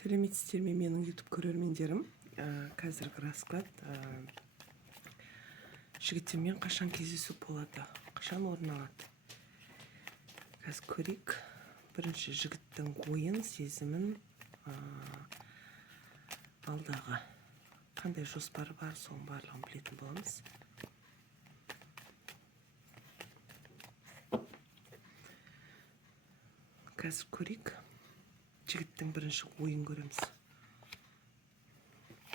Сәлеметсіздер ме менің YouTube көрермендерім. Қазіргі расклад жігіттермен қашан кездесу болады, қашан орын алады. Қазір көрейік. Бірінші жігіттің ойын, сезімін, алдағы қандай жоспары бар, соның барлығын білетін боламыз. Қазір көрейік. Жігіттің бірінші ойын көреміз.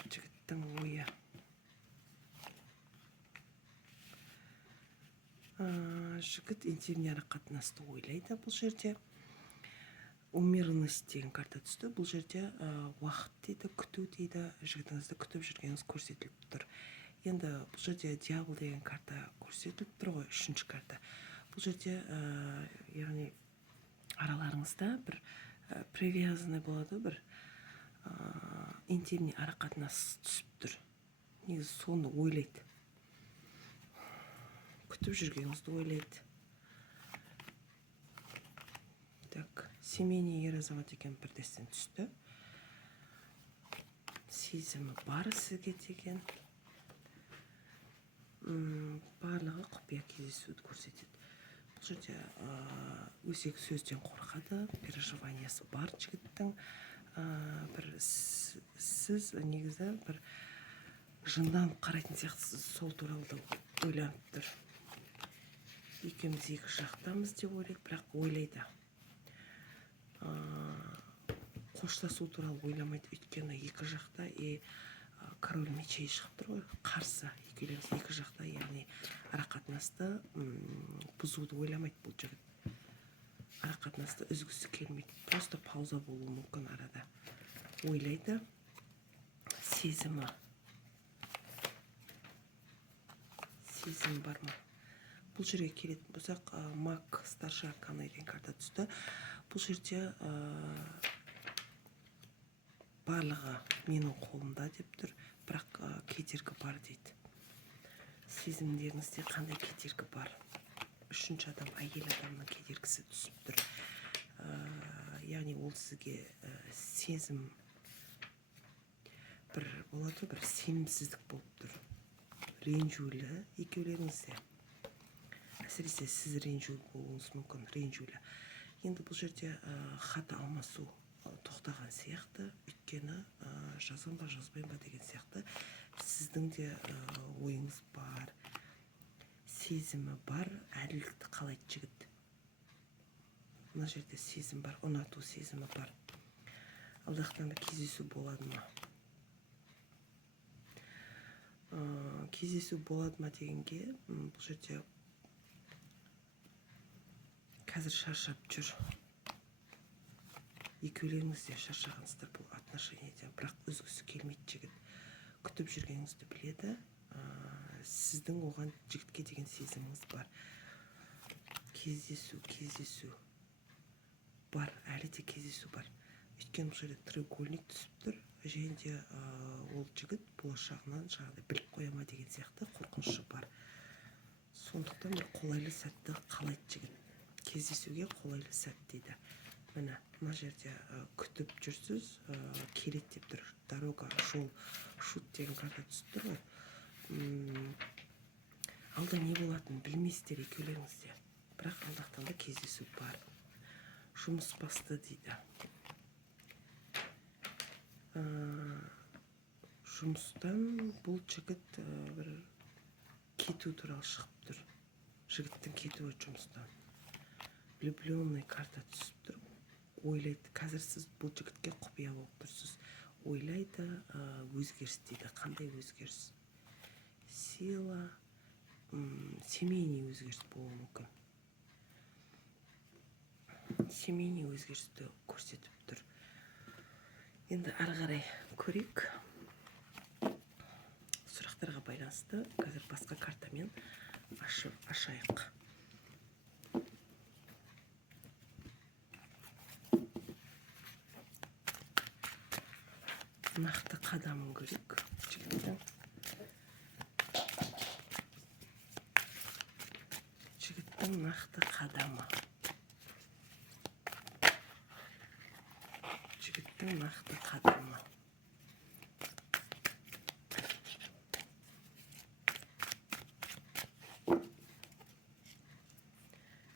Жігіттің ойы. Жігіт интимный арақатынасты ойлайды бұл жерде. Умеренность деген карта түсті. Бұл жерде уақыт дейді, күту дейді. Жігітіңізді күтіп жүргеніңіз көрсетіліп тұр. Енді бұл жерде дьявол деген карта көрсетіліп тұр ғой, үшінші карта. Бұл жерде яғни араларыңызда бір привязанный болады, бір интимный арақатынас түсіп тұр. Негізі соны ойлайды. Күтіп жүргеніңізді ойлайды. Так, семейный ер азамат екен бірдестен түсті. Сезімі бар сізге деген. Барлығы құпия кездесуді көрсетеді. Бұл жерде өсек сөзден қорқады, переживаниясы бар жігіттің. Бір сіз негізі бір жынданып қарайтын сияқтысыз, сол туралы да ойланып тұр. Екеуміз екі жақтамыз деп ойлайды, бірақ ойлайды. Қоштасу туралы ойламайды, өйткені екі жақта король мечей шығып тұр ғой, қарсы. Екеулеріңіз екі жақта, яғни арақатынасты бұзуды ойламайды бұл жігіт. Арақатынасты үзгісі келмейді. Просто пауза болуы мүмкін арада. Ойлайды. Сезімі. Сезім бар ма? Бұл жерге келетін болсақ, маг старший арканы деген карта түсті. Бұл жерде барлығы менің қолымда деп тұр, бірақ кедергі бар дейді. Сезімдеріңізде қандай кедергі бар? Үшінші адам, әйел адамның кедергісі түсіп тұр. Яғни ол сізге сезім бір болады, бір сенімсіздік болып тұр. Ренжулі екеулеріңізде. Әсіресе сіз ренжулі болуыңыз мүмкін, ренжулі. Енді бұл жерде хат алмасу тоқтаған сияқты, өйткені жазған ба, жазбайын ба деген сияқты. Сіздің де ойыңыз бар, сезімі бар, әділдікті қалайды жігіт. Мына жерде сезім бар, ұнату сезімі бар. Алдағы кездесу болады ма? Кездесу болады ма дегенге, бұл жерде қазір шаршап жүр. Екеулеріңіз де шаршағансыздар бұл отношениеден, бірақ үзгісі келмейді жігіт. Күтіп жүргеніңізді біледі. Сіздің оған жігітке деген сезіміңіз бар. Кездесу бар, әлі де кездесу бар. Өйткені бұл жерде треугольник түсіп тұр, және де ол жігіт болашағынан жаңағыдай біліп қояма деген сияқты қорқынышы бар. Сондықтан бір қолайлы сәтті қалайды жігіт. Кездесуге қолайлы сәт дейді. Мына жерде күтіп жүрсіз, келеді деп тұр. Дорога, жол, шут деген карта түсіп тұр ғой. Алда не болатынын білмейсіздер екеулеріңізде. Бірақ алдақтан да кездесу бар. Жұмыс басты дейді. Жұмыстан бұл жігіт бір кету туралы шығып тұр. Жігіттің кетуі жұмыстан. Влюбленный карта түсіп тұр. Ойлайды. Қазір сіз бұл жігітке құпия болып тұрсыз. Ойлайды, өзгеріс дейді. Қандай өзгеріс? Сила, семейный өзгеріс болуы мүмкін. Семейный өзгерісті көрсетіп тұр. Енді ары қарай көрейік. Сұрақтарға байланысты қазір басқа картамен ашайық. Нақты қадамын көрейік. Жігіттің нақты қадамы. жігіттің нақты қадамы.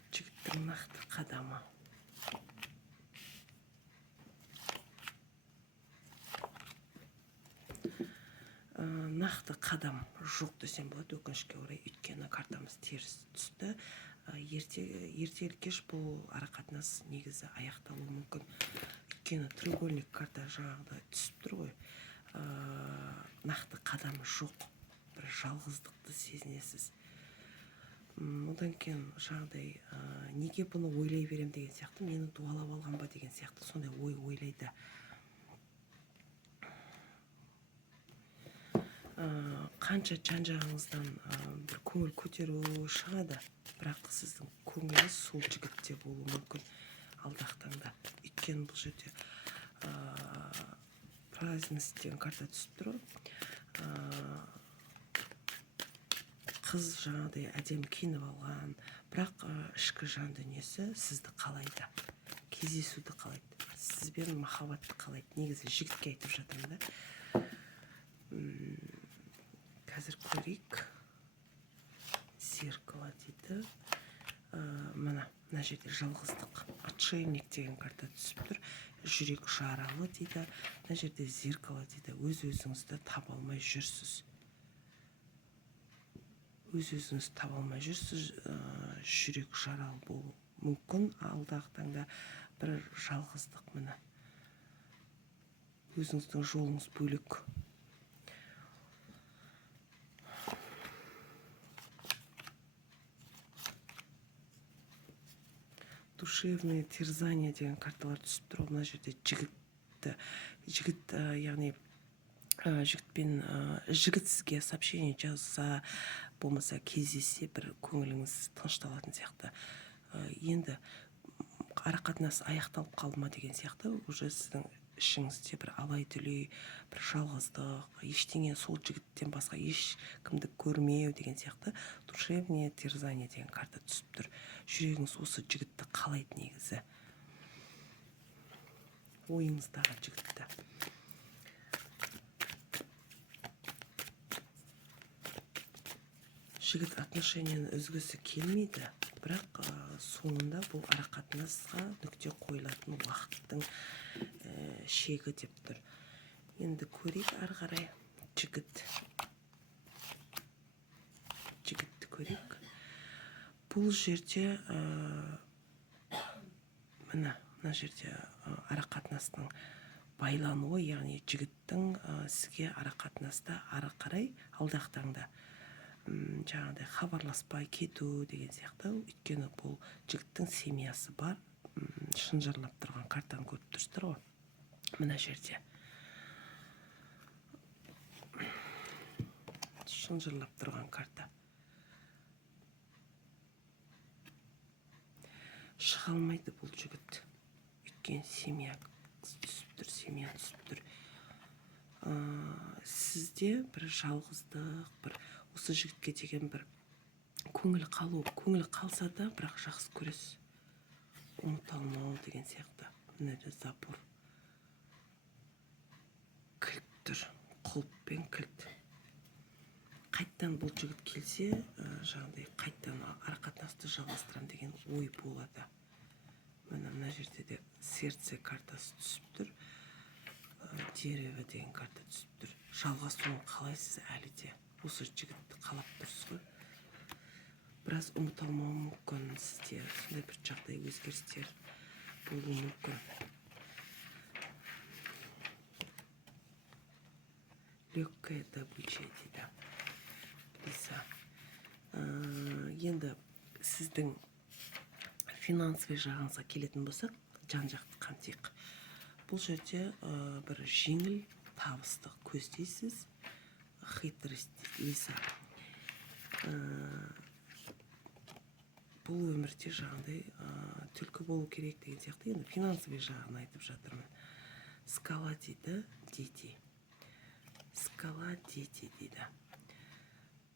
Жігіттің нақты қадамы. Нақты қадам жоқ десем болады, өкінішке орай, өйткені картамыз теріс түсті. Ертелі кеш бұл арақатынас негізі аяқталуы мүмкін. Өйткені треугольник карта жаңағыда түсіп тұр ғой. Нақты қадам жоқ, бір жалғыздықты сезінесіз. Одан кейін жаңағыдай неге бұны ойлай берем деген сияқты, мені дуалап алған ба деген сияқты сондай ой ойлайды. Қанша жан-жағыңыздан бір көңіл көтеру шығады, бірақ сіздің көңіліңіз сол жігітте болуы мүмкін алдақтаңда. Өйткені бұл жерде праздность деген карта түсіп тұр. Қыз жаңағыдай әдемі киініп алған, бірақ ішкі жан дүниесі сізді қалайды, кездесуді қалайды, сізбен махаббатты қалайды. Негізі жігітке айтып жатырмын да. Қазір көрейік. Зеркало дейді. Мына жерде жалғыздық, отшельник деген карта түсіп тұр. Жүрек жаралы дейді. Мына жерде зеркало дейді. Өз-өзіңізді таба алмай жүрсіз. Өз-өзіңізді таба алмай жүрсіз. Жүрек жаралы болу мүмкін. Алдағы таңда бір жалғыздық, мына. Өзіңіздің жолыңыз бөлек. Душевные терзания деген карталар түсіп тұр. Мына жерде жігіт, яғни жігіт сізге сообщение жазса, болмаса кездессе, бір көңіліңіз тынышталатын сияқты. Енді арақатынас аяқталып қалды ма деген сияқты, уже сіздің ішіңізде бір алай-түлей, бір жалғыздық, ештеңе, сол жігіттен басқа ешкімді көрмеу деген сияқты. Душевные терзания деген карта түсіп тұр. Жүрегіңіз осы жігітті қалайды негізі. Ойыңыздағы жігітті. Жігіт отношенияны үзгісі келмейді, бірақ соңында бұл арақатынасқа нүкте қойылатын уақыттың шегі деп тұр. Енді көрейік ары қарай жігітті көрейік. Бұл жерде мына жерде арақатынастың байлануы, яғни жігіттің сізге арақатынаста ары қарай алдақтаңда жаңағыдай хабарласпай кету деген сияқты. Өйткені бұл жігіттің семьясы бар. Шынжырлап тұрған картаны көріп тұрсыздар ғой. Мына жерде шынжырлап тұрған карта. Шыға алмайды бұл жігіт. Өйткені семья түсіп тұр. Сізде бір жалғыздық, бір осы жігітке деген бір көңіл қалса да, бірақ жақсы көресіз. Ұмыта алмау деген сияқты. Мына запор. Кілт тұр. Құлыппен кілт. Қайттан бұл жігіт келсе, жаңағыдай қайттан арақатынасты жалғастырам деген ой болады. Мына жерде де сердце картасы түсіп тұр. Дерево деген карта түсіп тұр. Жалғасуын қалайсыз әлі де? Осы жігітті қалап тұрсыз ғой. Біраз ұмыта алмау мүмкін сізде. Сондай бір жағдай өзгерістер болуы мүмкін. Легкая добыча дейді. Енді сіздің финансовый жағыңызға келетін болсақ, жан-жақты қамтиық. Бұл жерде бір жеңіл табысты көздейсіз. Хитрость лиса. Бұл өмірде жаңағыдай түлкі болу керек деген сияқты. Енді финансовый жағын айтып жатырмын. Скала дейді, дети. Скала, дети дейді.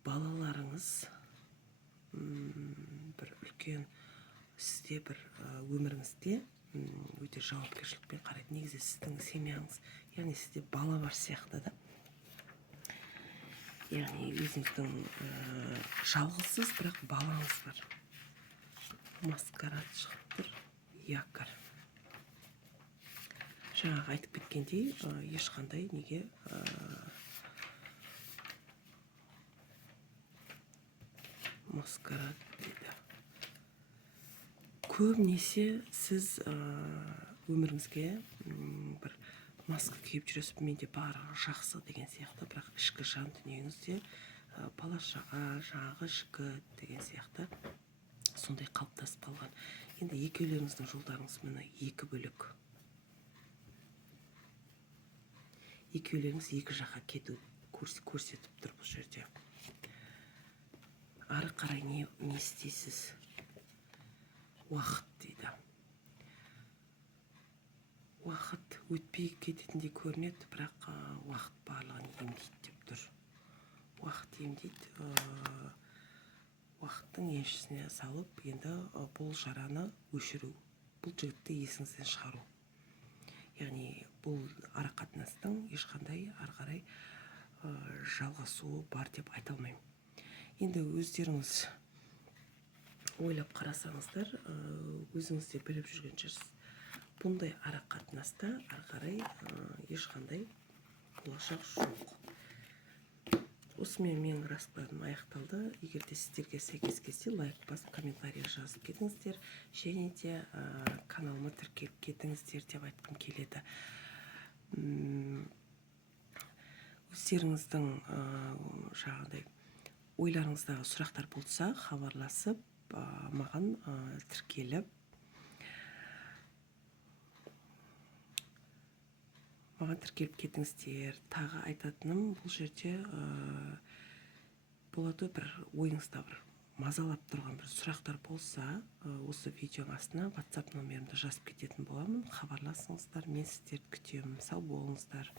Балаларыңыз бір үлкен сізде бір өміріңізде өте жауапкершілікпен қарайды. Негізі сіздің семьяңыз, яғни сізде бала бар сияқты да. Яғни өзіңіздің жалғызсыз, бірақ балаңыз бар. Маскарад шығып тұр, якорь. Жаңағы айтып кеткендей, ешқандай неге маскарад дейді. Көбінесе сіз өміріңізге бір маска киіп жүресіз, менде барлығы жақсы деген сияқты, бірақ ішкі жан дүниеңізде бала-шаға, жаңағы жігіт деген сияқты сондай қалыптасып қалған. Енді екеулеріңіздің жолдарыңыз міне екі бөлек. Екеулеріңіз екі жаққа кету көрсетіп тұр бұл жерде. Ары қарай не істейсіз? Уақыт дейді. Уақыт өтпей кететіндей көрінеді, бірақ уақыт барлығын емдейді деп тұр. Уақыт емдейді. Уақыттың еншісіне салып, енді бұл жараны өшіру, бұл жігітті есіңізден шығару. Яғни бұл арақатынастың ешқандай ары қарай жалғасуы бар деп айта алмаймын. Енді өздеріңіз ойлап қарасаңыздар, өзіңізде біліп жүрген шығарсыз. Бұндай арақатынаста ары қарай ешқандай болашақ жоқ. Осымен менің раскладым аяқталды. Егер де сіздерге сәйкес келсе, лайк басып, комментарий жазып кетіңіздер, және де каналыма тіркеліп кетіңіздер деп айтқым келеді. Өздеріңіздің жаңағыдай ойларыңыздағы сұрақтар болса, хабарласып, маған тіркеліп, кетіңіздер. Тағы айтатыным, бұл жерде болады бір ойыңызда бір мазалап тұрған бір сұрақтар болса, осы видеоның астына WhatsApp номерімді жазып кететін боламын. Хабарласыңыздар, мен сіздерді күтемін. Сау болыңыздар.